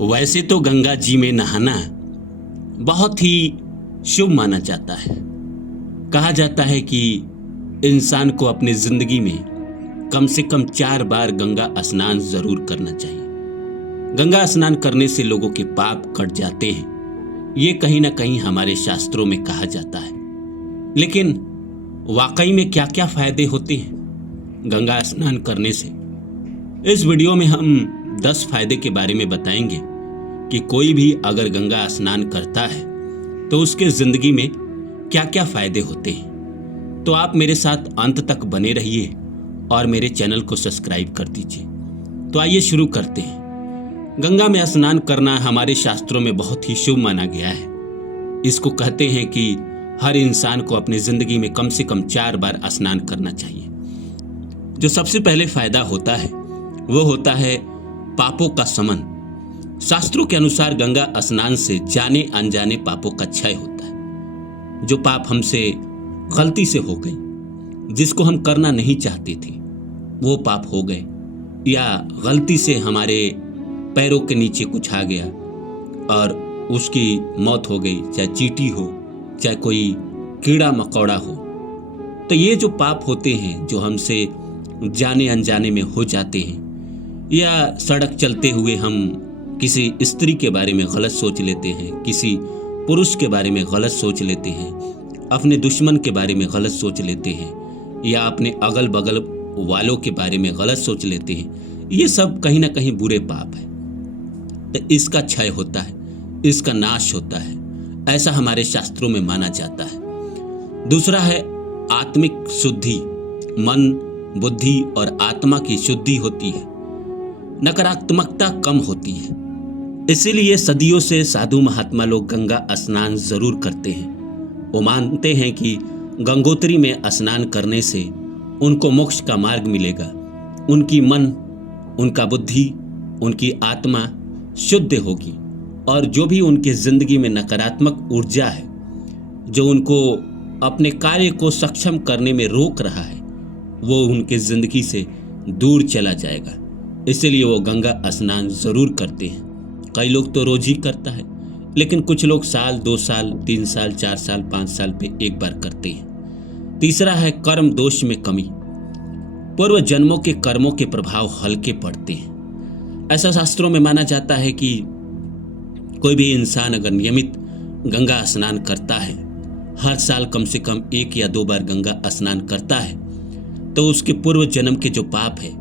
वैसे तो गंगा जी में नहाना बहुत ही शुभ माना जाता है। कहा जाता है कि इंसान को अपनी जिंदगी में कम से कम 4 बार गंगा स्नान जरूर करना चाहिए। गंगा स्नान करने से लोगों के पाप कट जाते हैं, ये कहीं ना कहीं हमारे शास्त्रों में कहा जाता है। लेकिन वाकई में क्या क्या फायदे होते हैं गंगा स्नान करने से? इस वीडियो में हम 10 फायदे के बारे में बताएंगे कि कोई भी अगर गंगा स्नान करता है तो उसके जिंदगी में क्या क्या फायदे होते हैं। तो आप मेरे साथ अंत तक बने रहिए और मेरे चैनल को सब्सक्राइब कर दीजिए। तो आइए शुरू करते हैं। गंगा में स्नान करना हमारे शास्त्रों में बहुत ही शुभ माना गया है। इसको कहते हैं कि हर इंसान को अपनी जिंदगी में कम से कम 4 बार स्नान करना चाहिए। जो सबसे पहले फायदा होता है वो होता है पापों का शमन। शास्त्रों के अनुसार गंगा स्नान से जाने अनजाने पापों का क्षय होता है। जो पाप हमसे गलती से हो गए, जिसको हम करना नहीं चाहते थे, वो पाप हो गए, या गलती से हमारे पैरों के नीचे कुछ आ गया और उसकी मौत हो गई, चाहे चींटी हो चाहे कोई कीड़ा मकोड़ा हो। तो ये जो पाप होते हैं जो हमसे जाने अनजाने में हो जाते हैं, या सड़क चलते हुए हम किसी स्त्री के बारे में गलत सोच लेते हैं, किसी पुरुष के बारे में गलत सोच लेते हैं, अपने दुश्मन के बारे में गलत सोच लेते हैं, या अपने अगल बगल वालों के बारे में गलत सोच लेते हैं, ये सब कहीं ना कहीं बुरे पाप है। तो इसका क्षय होता है, इसका नाश होता है, ऐसा हमारे शास्त्रों में माना जाता है। दूसरा है आत्मिक शुद्धि। मन, बुद्धि और आत्मा की शुद्धि होती है, नकारात्मकता कम होती है। इसीलिए सदियों से साधु महात्मा लोग गंगा स्नान जरूर करते हैं। वो मानते हैं कि गंगोत्री में स्नान करने से उनको मोक्ष का मार्ग मिलेगा। उनकी मन, उनका बुद्धि, उनकी आत्मा शुद्ध होगी, और जो भी उनकी जिंदगी में नकारात्मक ऊर्जा है, जो उनको अपने कार्य को सक्षम करने में रोक रहा है, वो उनके जिंदगी से दूर चला जाएगा। इसलिए वो गंगा स्नान जरूर करते हैं। कई लोग तो रोज ही करता है, लेकिन कुछ लोग साल, 2 साल, 3 साल, 4 साल, 5 साल पे एक बार करते हैं। तीसरा है कर्म दोष में कमी। पूर्व जन्मों के कर्मों के प्रभाव हल्के पड़ते हैं। ऐसा शास्त्रों में माना जाता है कि कोई भी इंसान अगर नियमित गंगा स्नान करता है, हर साल कम से कम 1 या 2 बार गंगा स्नान करता है, तो उसके पूर्व जन्म के जो पाप है,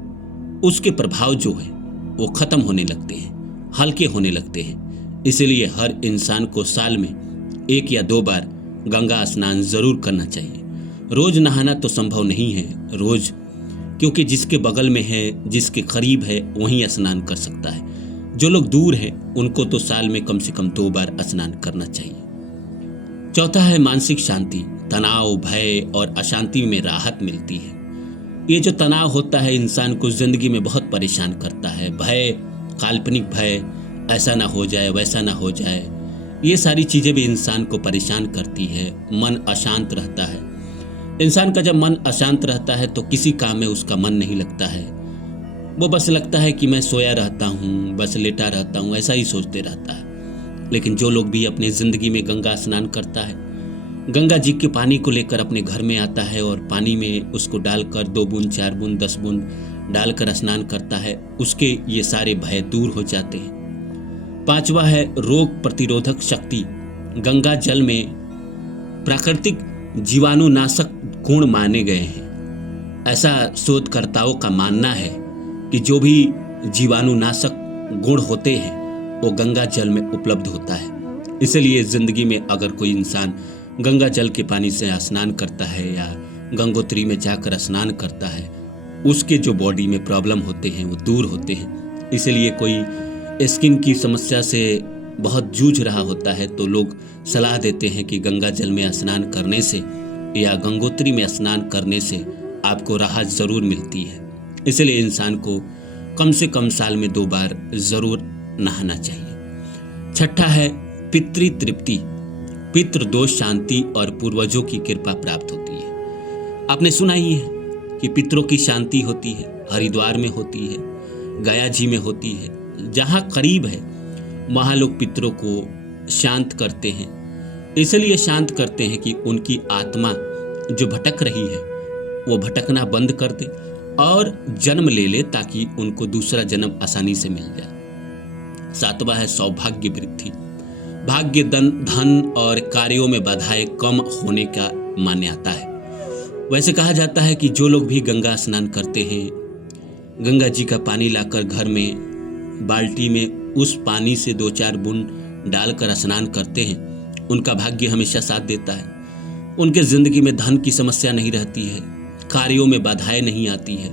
उसके प्रभाव जो है वो खत्म होने लगते हैं, हल्के होने लगते हैं। इसलिए हर इंसान को साल में 1 या 2 बार गंगा स्नान जरूर करना चाहिए। रोज नहाना तो संभव नहीं है रोज, क्योंकि जिसके बगल में है, जिसके करीब है, वहीं स्नान कर सकता है। जो लोग दूर हैं उनको तो साल में कम से कम 2 बार स्नान करना चाहिए। चौथा है मानसिक शांति। तनाव, भय और अशांति में राहत मिलती है। ये जो तनाव होता है इंसान को जिंदगी में बहुत परेशान करता है। भय, काल्पनिक भय, ऐसा ना हो जाए, वैसा ना हो जाए, ये सारी चीजें भी इंसान को परेशान करती है। मन अशांत रहता है। इंसान का जब मन अशांत रहता है तो किसी काम में उसका मन नहीं लगता है। वो बस लगता है कि मैं सोया रहता हूँ, बस लेटा रहता हूँ, ऐसा ही सोचते रहता है। लेकिन जो लोग भी अपनी जिंदगी में गंगा स्नान करता है, गंगा जी के पानी को लेकर अपने घर में आता है और पानी में उसको डालकर 2 बूंद, 4 बूंद, 10 बूंद डालकर स्नान करता है, उसके ये सारे भय दूर हो जाते हैं। 5वां है रोग प्रतिरोधक शक्ति। गंगा जल में प्राकृतिक जीवाणुनाशक गुण माने गए हैं। ऐसा शोधकर्ताओं का मानना है कि जो भी जीवाणुनाशक गुण होते हैं वो गंगा जल में उपलब्ध होता है। इसलिए जिंदगी में अगर कोई इंसान गंगा जल के पानी से स्नान करता है या गंगोत्री में जाकर स्नान करता है, उसके जो बॉडी में प्रॉब्लम होते हैं वो दूर होते हैं। इसलिए कोई स्किन की समस्या से बहुत जूझ रहा होता है तो लोग सलाह देते हैं कि गंगा जल में स्नान करने से या गंगोत्री में स्नान करने से आपको राहत ज़रूर मिलती है। इसलिए इंसान को कम से कम साल में 2 बार ज़रूर नहाना चाहिए। छठा है पितृ तृप्ति। पितृ दोष शांति और पूर्वजों की कृपा प्राप्त होती है। आपने सुना ही है कि पितरों की शांति होती है, हरिद्वार में होती है, गया जी में होती है, जहाँ करीब है महालोक पितरों को शांत करते हैं। इसलिए शांत करते हैं कि उनकी आत्मा जो भटक रही है वो भटकना बंद कर दे और जन्म ले ले, ताकि उनको दूसरा जन्म आसानी से मिल जाए। 7वां है सौभाग्य वृद्धि। भाग्य, धन और कार्यों में बाधाएं कम होने का मान्य आता है। वैसे कहा जाता है कि जो लोग भी गंगा स्नान करते हैं, गंगा जी का पानी लाकर घर में बाल्टी में उस पानी से 2-4 बूंद डालकर स्नान करते हैं, उनका भाग्य हमेशा साथ देता है। उनके जिंदगी में धन की समस्या नहीं रहती है, कार्यों में बाधाएं नहीं आती है।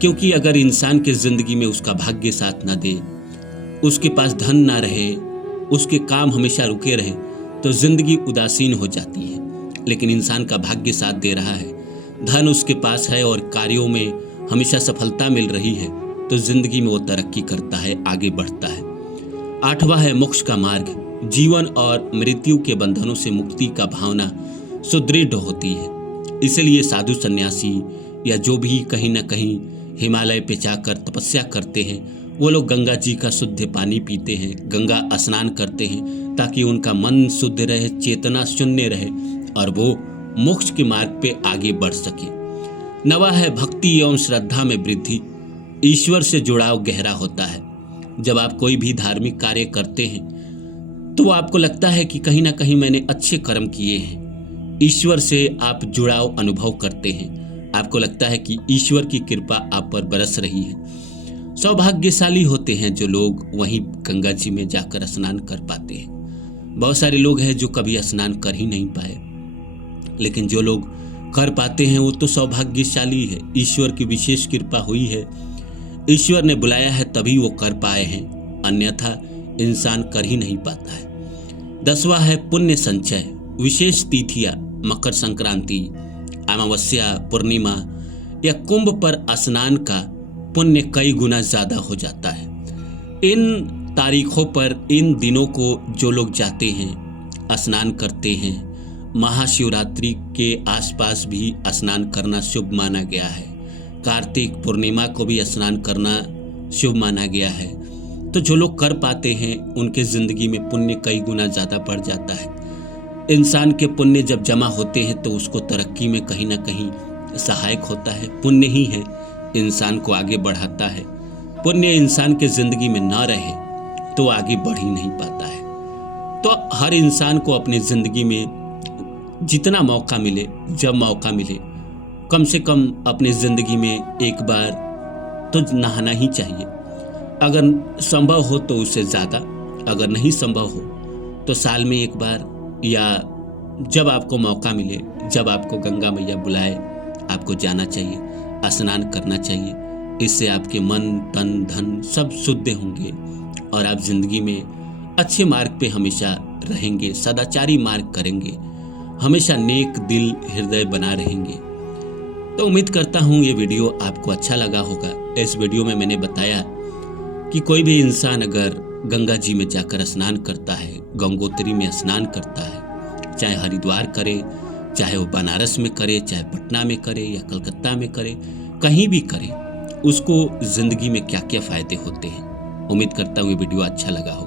क्योंकि अगर इंसान के जिंदगी में उसका भाग्य साथ ना दे, उसके पास धन ना रहे, उसके काम हमेशा रुके रहे, तो जिंदगी उदासीन हो जाती है। लेकिन इंसान का भाग्य साथ दे रहा है, धन उसके पास है और कार्यों में हमेशा सफलता मिल रही है, तो जिंदगी में वो तरक्की करता है, आगे बढ़ता है। 8वां है मोक्ष का मार्ग। जीवन और मृत्यु के बंधनों से मुक्ति का भावना सुदृढ़ होती है। इसलिए साधु सन्यासी या जो भी कहीं ना कहीं हिमालय पे जाकर तपस्या करते हैं, वो लोग गंगा जी का शुद्ध पानी पीते हैं, गंगा स्नान करते हैं, ताकि उनका मन शुद्ध रहे, चेतना शून्य रहे और वो मोक्ष के मार्ग पे आगे बढ़ सके। 9वां है भक्ति एवं श्रद्धा में वृद्धि। ईश्वर से जुड़ाव गहरा होता है। जब आप कोई भी धार्मिक कार्य करते हैं तो आपको लगता है कि कहीं ना कहीं मैंने अच्छे कर्म किए हैं। ईश्वर से आप जुड़ाव अनुभव करते हैं। आपको लगता है कि ईश्वर की कृपा आप पर बरस रही है। सौभाग्यशाली होते हैं जो लोग वहीं गंगा जी में जाकर स्नान कर पाते हैं। बहुत सारे लोग हैं जो कभी स्नान कर ही नहीं पाए, लेकिन जो लोग कर पाते हैं वो तो सौभाग्यशाली है। ईश्वर की विशेष कृपा हुई है, ईश्वर ने बुलाया है तभी वो कर पाए हैं, अन्यथा इंसान कर ही नहीं पाता है। 10वां है पुण्य संचय। विशेष तिथियां, मकर संक्रांति, अमावस्या, पूर्णिमा या कुंभ पर स्नान का पुण्य कई गुना ज्यादा हो जाता है। इन तारीखों पर, इन दिनों को जो लोग जाते हैं, स्नान करते हैं, महाशिवरात्रि के आसपास भी स्नान करना शुभ माना गया है। कार्तिक पूर्णिमा को भी स्नान करना शुभ माना गया है। तो जो लोग कर पाते हैं उनके जिंदगी में पुण्य कई गुना ज्यादा बढ़ जाता है। इंसान के पुण्य जब जमा होते हैं तो उसको तरक्की में कहीं ना कहीं सहायक होता है। पुण्य ही है इंसान को आगे बढ़ाता है। पुण्य इंसान के जिंदगी में ना रहे तो आगे बढ़ ही नहीं पाता है। तो हर इंसान को अपनी जिंदगी में जितना मौका मिले, जब मौका मिले, कम से कम अपनी जिंदगी में एक बार तो नहाना ही चाहिए। अगर संभव हो तो उससे ज़्यादा, अगर नहीं संभव हो तो साल में एक बार या जब आपको मौका मिले, जब आपको गंगा मैया बुलाए, आपको जाना चाहिए, स्नान करना चाहिए। इससे आपके मन, तन, धन सब शुद्ध होंगे और आप जिंदगी में अच्छे मार्ग पे हमेशा रहेंगे, सदाचारी मार्ग करेंगे, हमेशा नेक दिल हृदय बना रहेंगे। तो उम्मीद करता हूँ ये वीडियो आपको अच्छा लगा होगा। इस वीडियो में मैंने बताया कि कोई भी इंसान अगर गंगा जी में जाकर स्नान करता है, गंगोत्री में स्नान करता है, चाहे हरिद्वार करे, चाहे वो बनारस में करे, चाहे पटना में करे या कलकत्ता में करे, कहीं भी करे, उसको जिंदगी में क्या क्या फायदे होते हैं। उम्मीद करता हूँ ये वीडियो अच्छा लगा हो।